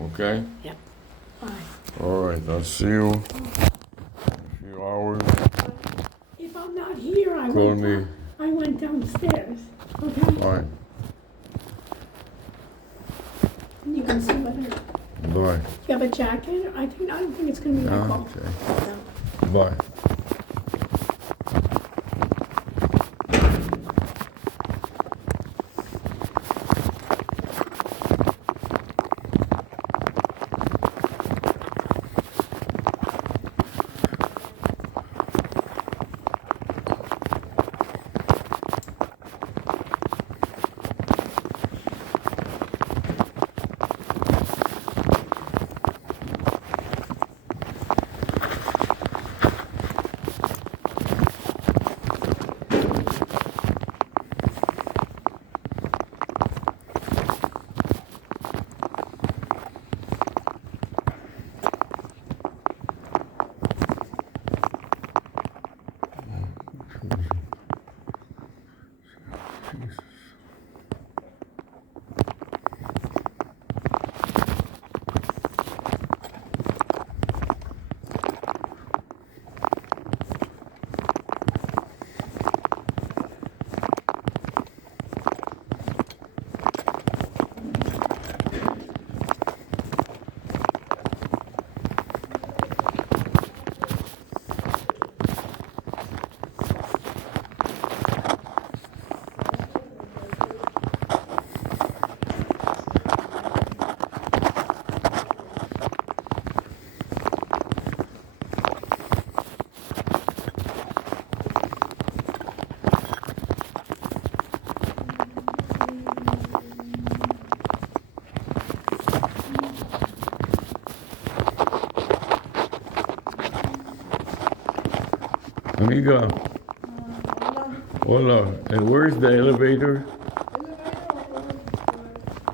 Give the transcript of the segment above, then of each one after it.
Okay? Yep. Bye. All right, I'll see you in a few hours. If I'm not here, Call me. I went downstairs. Okay? Fine. And you can see whether Bye. you have a jacket. I don't think it's gonna be my call. Okay. No. Bye. Amiga. Hola. And where's the elevator?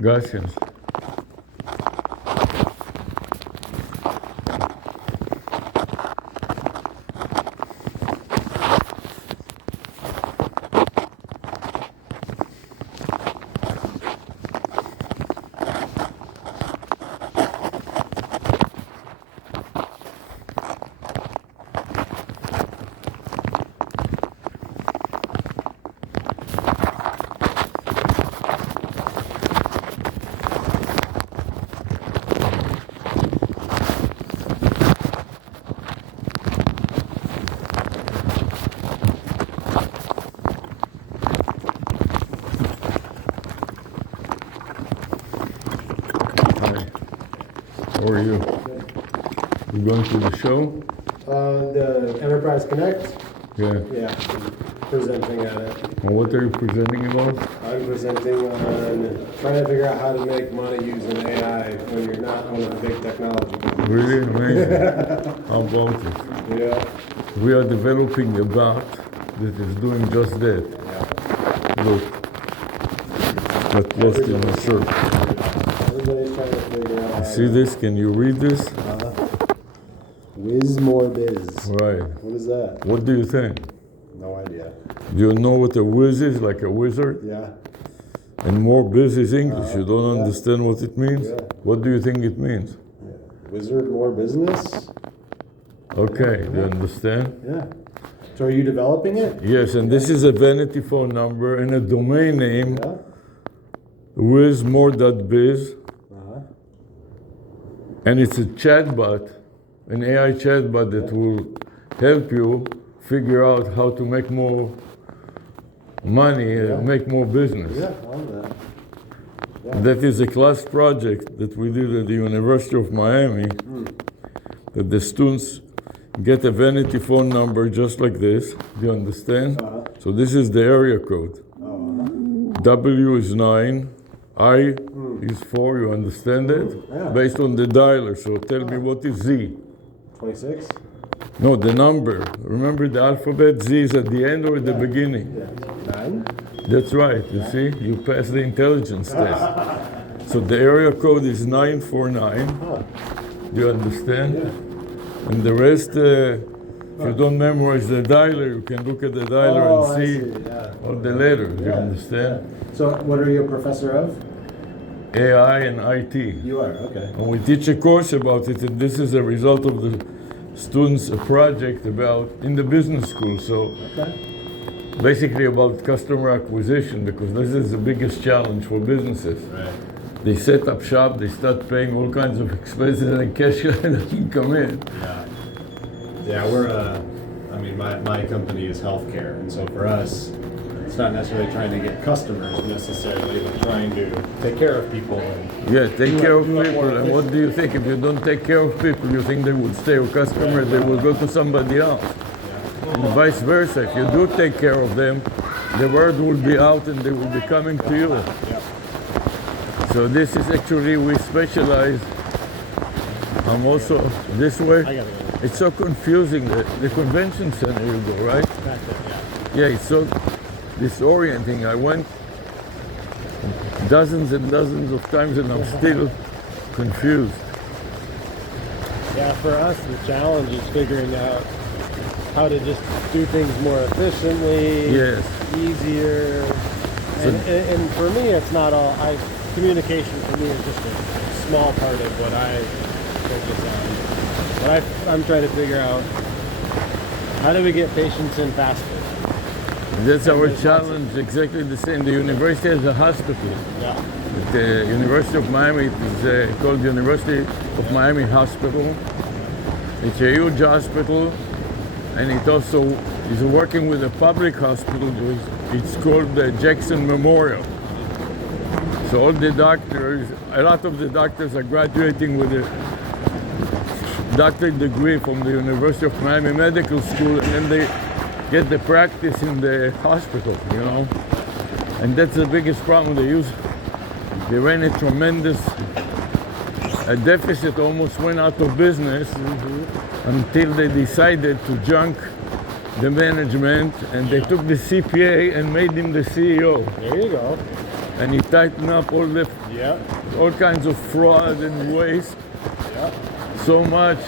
Gracias. How are you? You going to the show? The Enterprise Connect? Yeah. Yeah, presenting at it. And what are you presenting about? I'm presenting on trying to figure out how to make money using AI when you're not one of the big technology companies. Really amazing. How about it? Yeah. We are developing a bot that is doing just that. Yeah. Look. Got lost in the search. Everybody's trying to figure out how See this? Can you read this? Whiz more biz. Right. What is that? What do you think? No idea. Do you know what a whiz is? Like a wizard? Yeah. And more biz is English. You don't yeah. understand what it means? Yeah. What do you think it means? Wizard more business? Okay, you understand? Yeah. So are you developing it? Yes, and this is a vanity phone number and a domain name, Yeah. wizmore.biz, and it's a chatbot, an AI chatbot that will help you figure out how to make more money, make more business. Yeah, I love that. Yeah. That is a class project that we did at the University of Miami, that the students get a vanity phone number just like this. Do you understand? So this is the area code. W is 9, I is 4, you understand it? Yeah. Based on the dialer, so tell me what is Z? 26? No, the number. Remember the alphabet, Z is at the end or at the beginning? Yeah. 9? That's right, you see? You passed the intelligence test. So the area code is 949. Do you understand? Yeah. And the rest, if you don't memorize the dialer, you can look at the dialer and see Yeah. all the letters. You Yeah. understand? So what are you a professor of? AI and IT. You are, okay. And we teach a course about it, and this is a result of the students' project about in the business school. So Okay. basically about customer acquisition, because this is the biggest challenge for businesses. Right. They set up shop, they start paying all kinds of expenses, and cash doesn't come in. Yeah. Yeah, we're, I mean, my company is healthcare, and so for us, it's not necessarily trying to get customers necessarily, but trying to take care of people. And Yeah, take care of do it people. more And what do you think? If you don't take care of people, you think they would stay a customer, they will go to somebody else. And vice versa. If you do take care of them, the word will be out and they will be coming to you. Yeah. So this is actually, we specialize. I'm also this way. I got it. It's so confusing. The convention center you go, right? Back there, yeah. Yeah, it's so disorienting. I went dozens and dozens of times and I'm still confused. Yeah, for us, the challenge is figuring out how to just do things more efficiently, Yes. easier. And for me, it's not all. Communication for me is just a small part of what I focus on. But I'm trying to figure out how do we get patients in faster. That's our challenge, exactly the same. The university has a hospital. Yeah. The University of Miami is called University of Miami Hospital. It's a huge hospital, and it also is working with a public hospital. It's called the Jackson Memorial. So all the doctors, a lot of the doctors are graduating with a doctorate degree from the University of Miami Medical School, and then they get the practice in the hospital, you know. And that's the biggest problem. They ran a tremendous deficit, almost went out of business until they decided to junk the management, and they took the CPA and made him the CEO. There you go. And he tightened up Yeah. all kinds of fraud and waste Yeah. so much,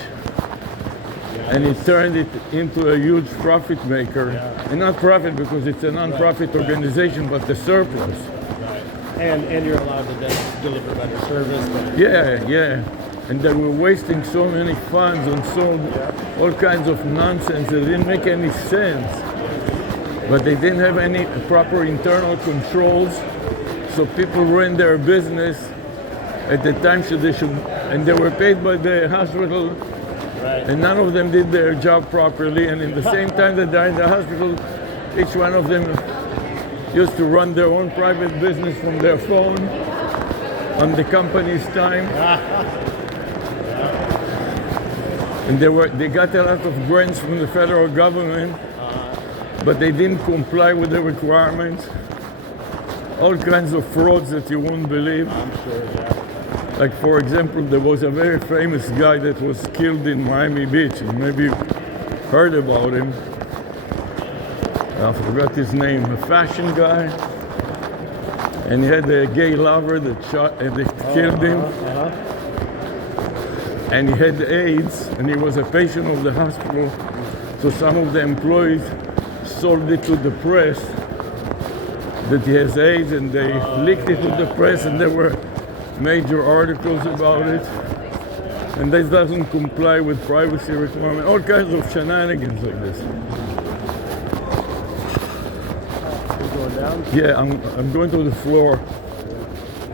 and he turned it into a huge profit maker. Yeah. And not profit because it's a non-profit organization, but the surplus. Right. And you're allowed to deliver better service. Yeah. And they were wasting so many funds on all kinds of nonsense that didn't make any sense. But they didn't have any proper internal controls, so people ran their business at the time and they were paid by the hospital, Right. and none of them did their job properly. And in the same time that they're in the hospital, each one of them used to run their own private business from their phone on the company's time. And they got a lot of grants from the federal government, but they didn't comply with the requirements. All kinds of frauds that you won't believe. I'm sure, yeah. Like, for example, there was a very famous guy that was killed in Miami Beach. You maybe heard about him. I forgot his name. A fashion guy. And he had a gay lover that killed him. And he had AIDS, and he was a patient of the hospital. So some of the employees sold it to the press that he has AIDS, and they leaked it to the press, and there were major articles about it. And this doesn't comply with privacy requirements, all kinds of shenanigans like this. You going down Yeah, I'm going to the floor.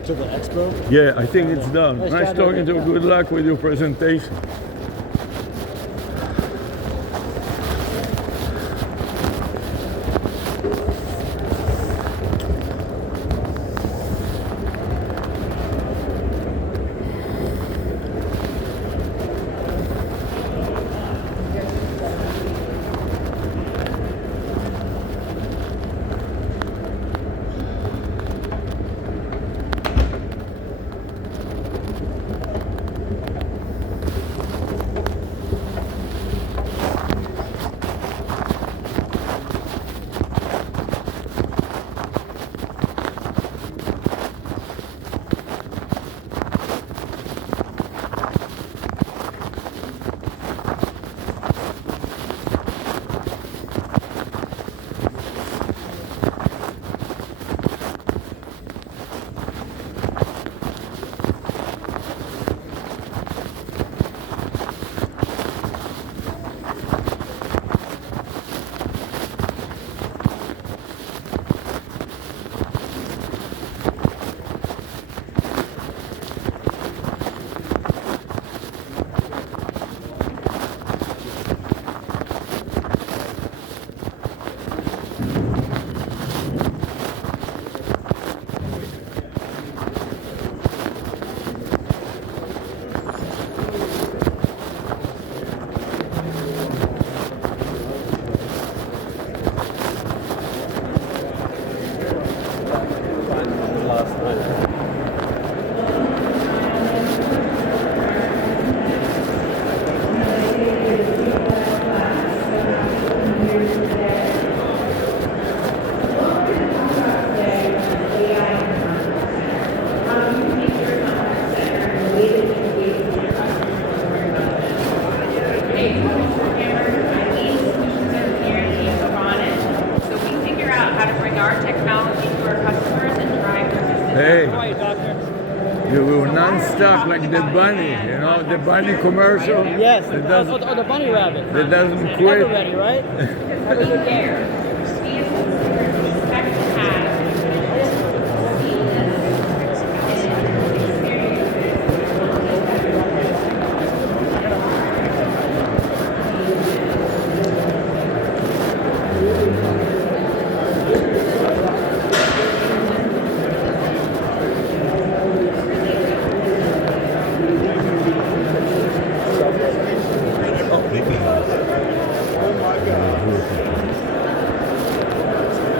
to the expo? Yeah, I think it's done. Nice Nice job, talking to you. yeah. Good luck with your presentation. stop like the bunny, you know, the bunny commercial. Yes, That doesn't, the bunny rabbit. that doesn't Ever quit. ready, right? Have a good day.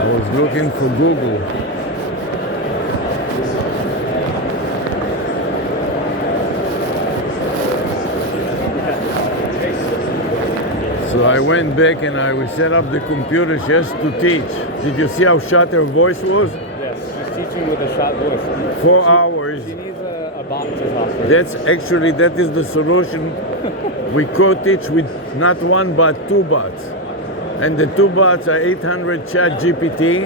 I was looking for Google. So I went back and I set up the computer just to teach. Did you see how short her voice was? Yes, she's teaching with a shot voice. 4 hours. She needs a bot to talk to. That is the solution. We co-teach with not one but 2 bots. And the 2 bots are 800 chat GPT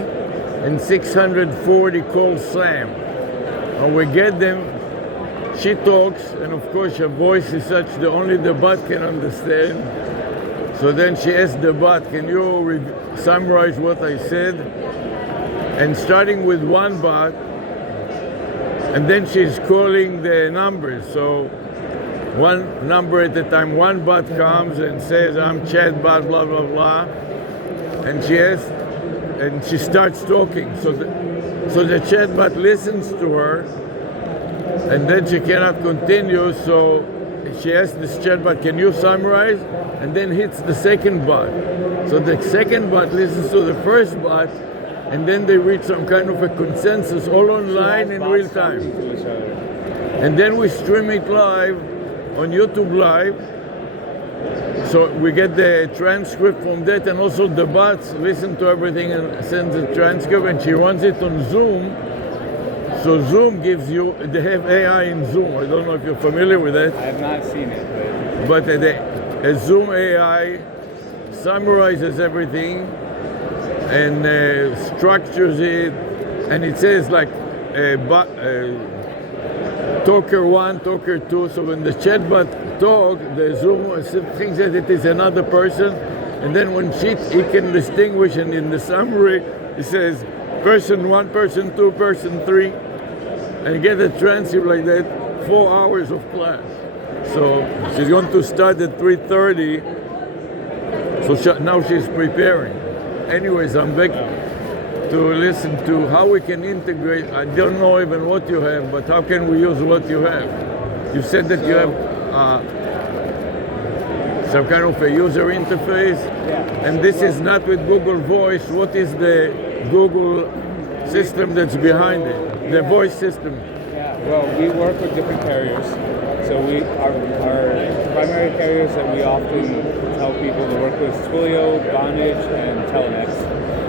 and 640 call Sam. And we get them, she talks, and of course her voice is such that only the bot can understand. So then she asks the bot, can you summarize what I said? And starting with 1 bot, and then she's calling the numbers. So 1 number at a time, 1 bot comes and says, I'm chat bot, blah, blah, blah. And she asks, and she starts talking. So the chat bot listens to her, and then she cannot continue. So she asks this chat bot, can you summarize? And then hits the second bot. So the second bot listens to the first bot, and then they reach some kind of a consensus, all online in real time. And then we stream it live on YouTube Live. So we get the transcript from that, and also the bots listen to everything and send the transcript, and she runs it on Zoom. So Zoom gives you, they have AI in Zoom. I don't know if you're familiar with that. I have not seen it, But a Zoom AI summarizes everything and structures it, and it says like talker 1, talker 2. So when the chatbot talk, the Zoom thinks that it is another person, and then when he can distinguish, and in the summary it says person 1, person 2, person 3, and you get a transcript like that. 4 hours of class. So she's going to start at 3:30. So now she's preparing. Anyways, I'm back to listen to how we can integrate. I don't know even what you have, but how can we use what you have? You said that you have some kind of a user interface, and this is not with Google Voice. What is the Google system that's behind it? The voice system. Yeah, well, we work with different carriers. So our primary carriers that we often tell people to work with Twilio, Vonage, and Telenet.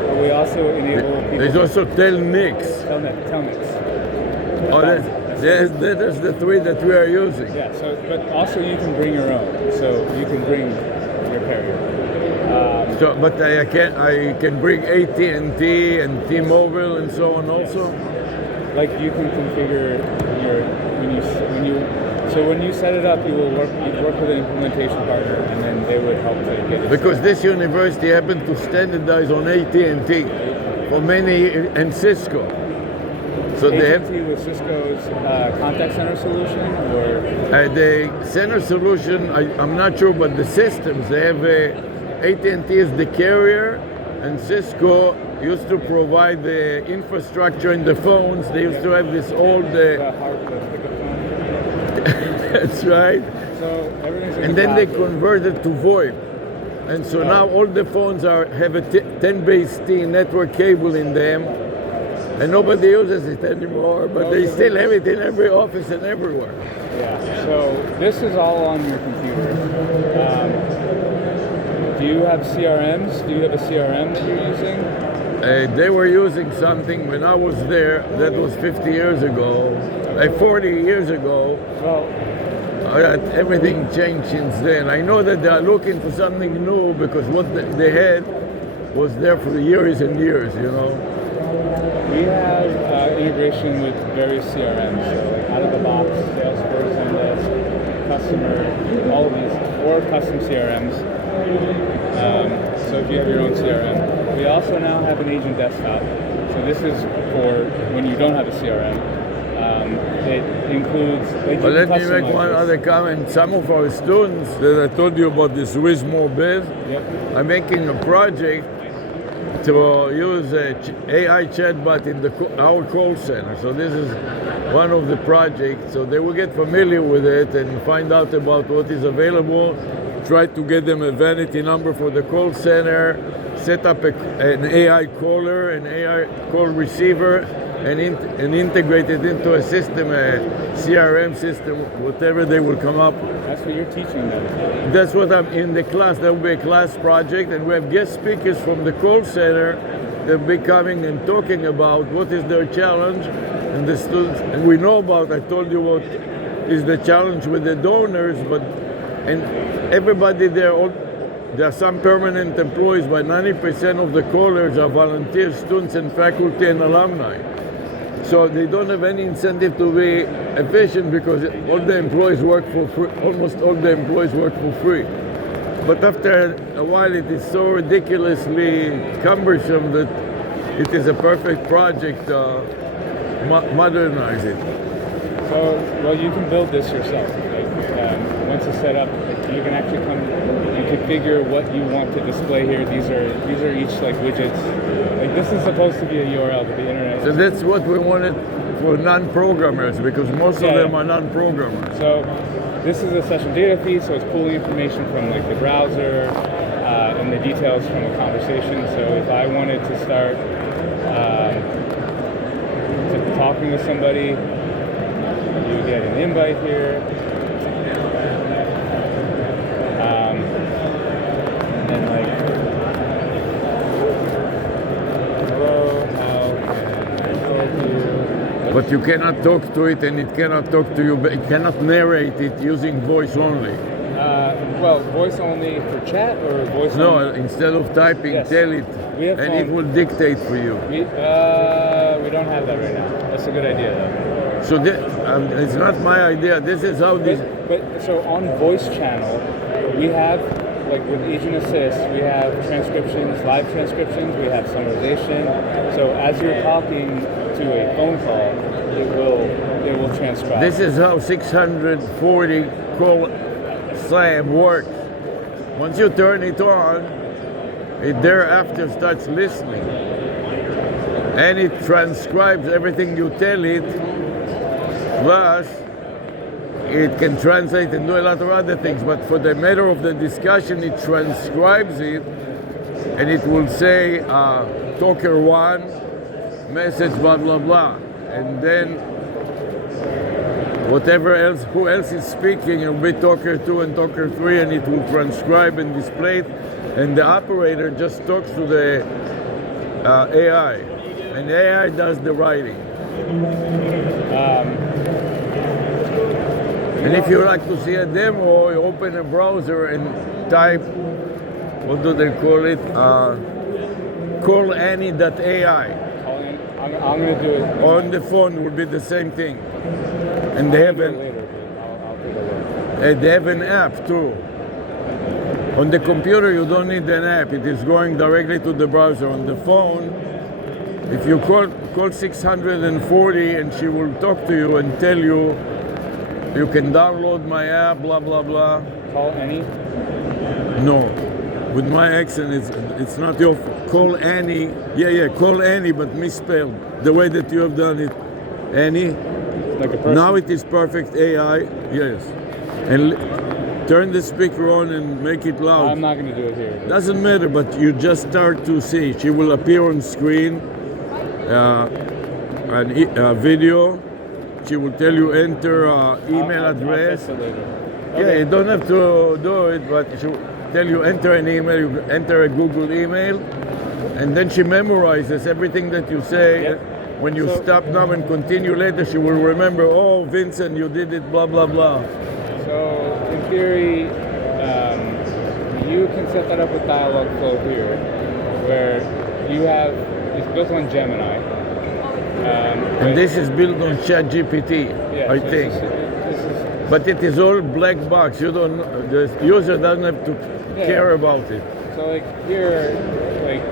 But we also enable people. There's also Telnix. Telnix. Oh, that's the 3 that we are using. Yeah. So, but also you can bring your own. So you can bring your carrier. But I can bring AT&T and T-Mobile and so on also. Like you can configure when you set it up, you'd work with an implementation partner, and then they would help to get it. Because this university happened to standardize on AT&T for many years, and Cisco. So they have AT&T with Cisco's contact center solution, or the center solution. I'm not sure, but the systems they have. AT&T is the carrier, and Cisco used to provide the infrastructure in the phones. They used to have this old. That's right. So everything's And then they converted to VoIP. And so now all the phones have a 10 base T network cable in them, and nobody uses it anymore, but they still have it in every office and everywhere. Yeah, so this is all on your computer. Do you have CRMs? Do you have a CRM that you're using? They were using something when I was there, that was 50 years ago, 40 years ago. Well, everything changed since then. I know that they are looking for something new because what they had was there for years and years, you know. we have integration with various CRMs, so like out of the box, Salesforce, customer, all of these, or custom CRMs. So if you have your own CRM. We also now have an agent desktop. So this is for when you don't have a CRM. It includes... But let me make one other comment. Some of our students that I told you about this Wismo Biz are making a project to use a AI chatbot in our call center. So this is one of the projects. So they will get familiar with it and find out about what is available. Try to get them a vanity number for the call center, set up an AI caller, an AI call receiver, and integrate it into a system, a CRM system, whatever they will come up with. That's what you're teaching them. That's what I'm in the class. There will be a class project, and we have guest speakers from the call center that will be coming and talking about what is their challenge, and the students. And we know about. I told you what is the challenge with the donors, and everybody there. There are some permanent employees, but 90% of the callers are volunteer students and faculty and alumni. So they don't have any incentive to be efficient because all the employees work for free. Almost all the employees work for free. But after a while, it is so ridiculously cumbersome that it is a perfect project to modernize it. So, well, you can build this yourself. Once it's set up, you can actually come and configure what you want to display here. These are each like widgets. Like this is supposed to be a URL, but the internet. So that's what we wanted for non-programmers, because most of them are non-programmers. So this is a session data feed, so it's pulling information from like the browser and the details from a conversation. So if I wanted to start talking to somebody, you get an invite here. And like, hello, how can I help you? But you cannot talk to it, and it cannot talk to you, but it cannot narrate it using voice only. Well, voice only for chat or voice No, only? instead of typing, Yes. tell it, We have and it phone. will dictate for you. We don't have that right now. That's a good idea though. So it's not my idea. This is how this. But so on voice channel, we have, like with Agent Assist, we have transcriptions, live transcriptions, we have summarization. So as you're talking to a phone call, it will transcribe. This is how 640 call slam works. Once you turn it on, it thereafter starts listening. And it transcribes everything you tell it, plus it can translate and do a lot of other things. But for the matter of the discussion, it transcribes it, and it will say, talker 1, message blah, blah, blah. And then whatever else, who else is speaking, it will be talker 2 and talker 3, and it will transcribe and display it. And the operator just talks to the AI, and the AI does the writing. And if you like to see a demo, you open a browser and type, what do they call it? callannie.ai. I'm going to do it. On the phone will be the same thing. And they have later, but I'll take a look. they have an app too. On the computer, you don't need an app. It is going directly to the browser. On the phone, if you call 640 and she will talk to you and tell you, you can download my app, blah, blah, blah. Call any? No. With my accent, it's not your call Annie. Yeah, call Annie, but misspelled. The way that you have done it. Annie. Like a person? Now it is perfect AI. Yes. And turn the speaker on and make it loud. I'm not going to do it here. Doesn't matter, but you just start to see. She will appear on screen, a video. She will tell you enter email address. I'll test it later. Yeah, Okay. you don't have to do it, but she will tell you enter an email, you enter a Google email, and then she memorizes everything that you say. Yep. When you So- stop now and continue later, she will remember, oh, Vincent, you did it, blah, blah, blah. So, in theory, you can set that up with Dialogflow here, where it's built on Gemini. And this is built on ChatGPT, yeah, I so think. This is But it is all black box. You don't. The user doesn't have to Yeah. care about it. So like here, like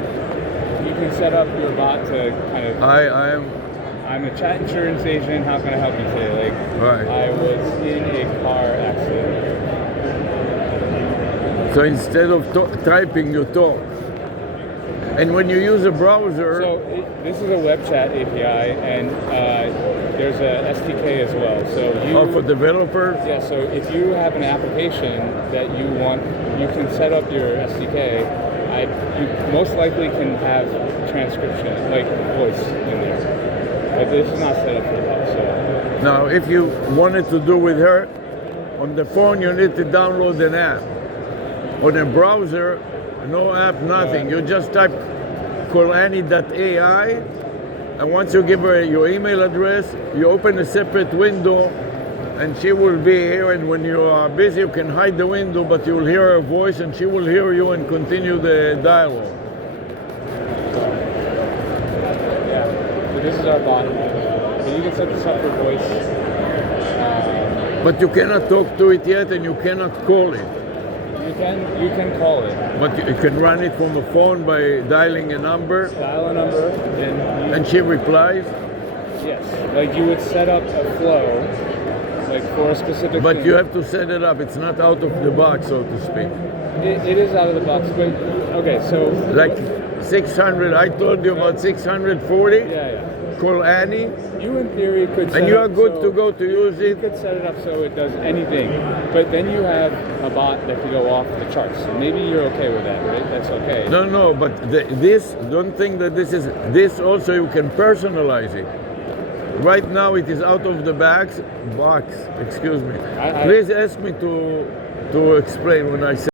you can set up your bot to kind of. I am. I'm a chat insurance agent. How can I help you today? Like, Right. I was in a car accident. So instead of typing, you talk. And when you use a browser, So this is a web chat API, and there's a SDK as well. So you. or for developers, Yeah. So if you have an application that you want, you can set up your SDK. You most likely can have transcription, like voice, in there. But this is not set up for that. So. now if you wanted to do with her, on the phone you need to download an app. On a browser, no app, nothing. You just type colani.ai, and once you give her your email address, you open a separate window, and she will be here, and when you are busy you can hide the window, but you will hear her voice and she will hear you and continue the dialogue. Yeah. So this is our bot. So you can set this up for voice. But you cannot talk to it yet, and you cannot call it. You can call it. But you can run it from a phone by dialing a number, Dial a number, and she replies. yes, like you would set up a flow, like for a specific. But thing. you have to set it up. It's not out of the box, so to speak. It is out of the box, but okay. So Like 600, I told you about 640. yeah. Call Annie, You in theory could. Set and you are up good so to go to use You it. could set it up so it does anything, but then you have a bot that could go off the charts. So maybe you're okay with that, right? That's okay. No, but this, don't think that this also you can personalize it. Right now it is out of the box, excuse me. I- Please ask me to explain when I say